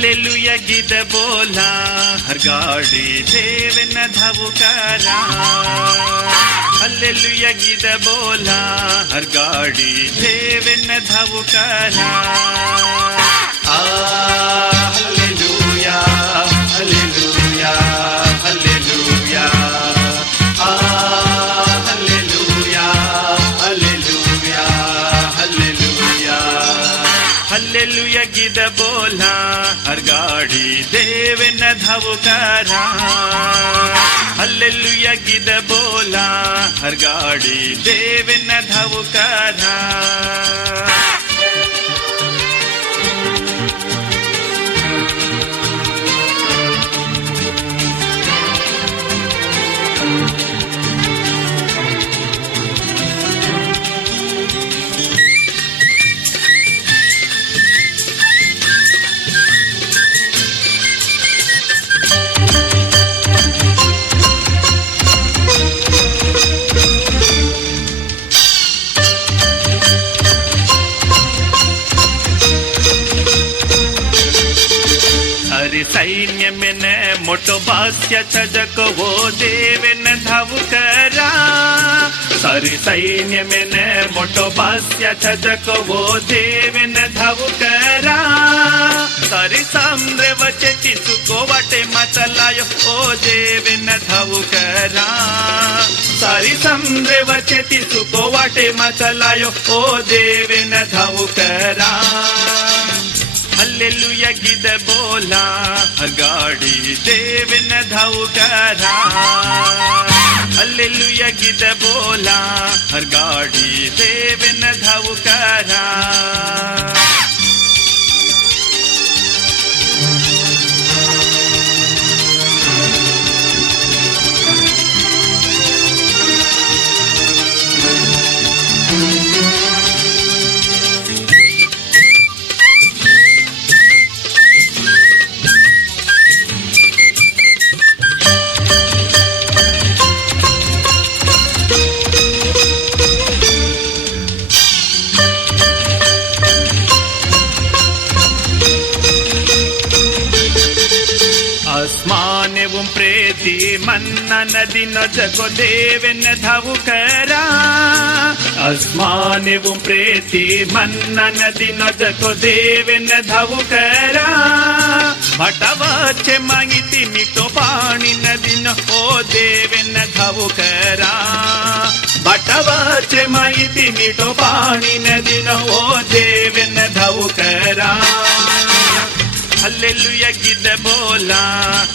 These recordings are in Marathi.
हल्लेलुया गीत बोला हर गाडी देवन धावू करा. हल्लेलुया गीत बोला हर गाडी देवन धावू करा. Hallelujah hallelujah hallelujah. Hallelujah hallelujah hallelujah. Hallelujah गीत बोला हर गाडी देवन धावू करा. हल्लेलुया गीत बोला हर गाडी देवन धावू करा. सैन्य में मोटो भाष्य छजक वो देवन धावू करा. सारी सैन्य में मोटो भाष्य छजक वो देवन धावू करा. सारी समुद्र वचे तिसुको वाटे मचलायो ओ देवन धावू करा. सारी समुद्र वचे तिसुको वाटे मचलायो ओ देवन धावू करा. हल्लेलुया गीत बोला हर गाडी देवन धावू करा. हल्लेलुया गीत बोला हर गाडी देवन धावू करा. आसमान एवं प्रेती मन्ना नदी न जगो देवन धावू करा. आसमान एवं प्रेती मन्ना नदी न जगो देवन धावू करा. भटवाचे मागिती मिठो पाणी नदी न ओ देवन धावू करा. भटवाचे मागिती मिठो पाणी नदी न ओ देवन धावू करा. हल्लेलुया गीत बोला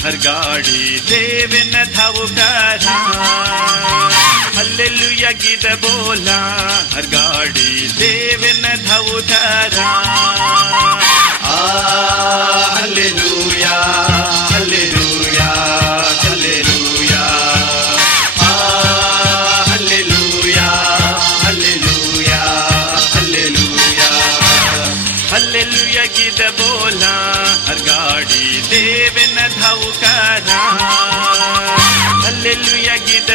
हर गाडी देवन धावू करा. हल्लेलुया गीत बोला हर गाडी देवन धावू करा. Hallelujah hallelujah hallelujah. Hallelujah hallelujah hallelujah. Hallelujah गीत बोला हर गाडी देवन धावू करा. हल्लेलुया गीत